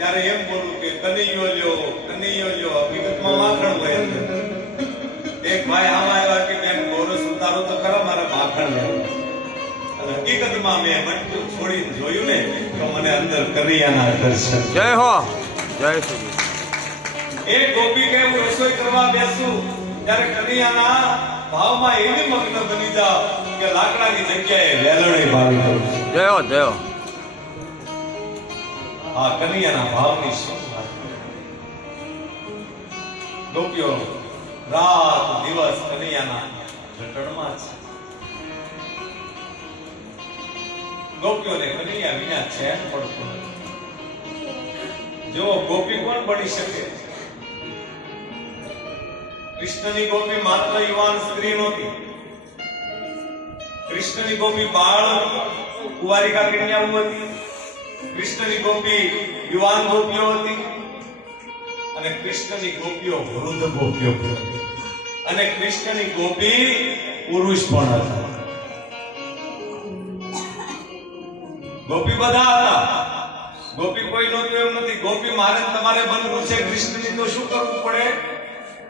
ત્યારે એમ બોલું કે કનૈયો લ્યો હકીકતમાં માખણ હોય. એક ભાઈ આમ આવ્યા કે બેન ગોરસ ઉતારો તો ખરા મારા માખણ લેવું. અને હકીકતમાં મેં મટકું છોડીને જોયું ને તો મને અંદર કનૈયાના દર્શન. જય હો, જય શ્રી. એક ગોપી કે હું રસોઈ કરવા બેસું ત્યારે કનૈયાના ભાવમાં એવી મગ્ન બની જાવ કે લાકડાની જગ્યાએ વેલણે ભાવી દઉં. જય હો, જય હો. આ કનૈયાના ભાવની શું વાત. ગોપીઓ રાત દિવસ કનૈયાના જટણમાં છે. ગોપીઓને કનૈયા વિના ચેન પડતું નથી. જો ગોપી કોણ બની શકે? કૃષ્ણની ગોપી માત્ર યુવાન સ્ત્રી નહોતી. કૃષ્ણની ગોપી બાળ કુંવારિકા કન્યાઓ હતી. કૃષ્ણની ગોપી યુવાન ગોપીઓ હતી અને કૃષ્ણની ગોપીઓ વૃદ્ધ ગોપીઓ હતી અને કૃષ્ણની ગોપી પુરુષ પણ હતા. ગોપી બધા હતા. ગોપી કોઈ નહોતું એમ નથી. ગોપી મારે તમારે બનવું છે કૃષ્ણની તો શું કરવું પડે?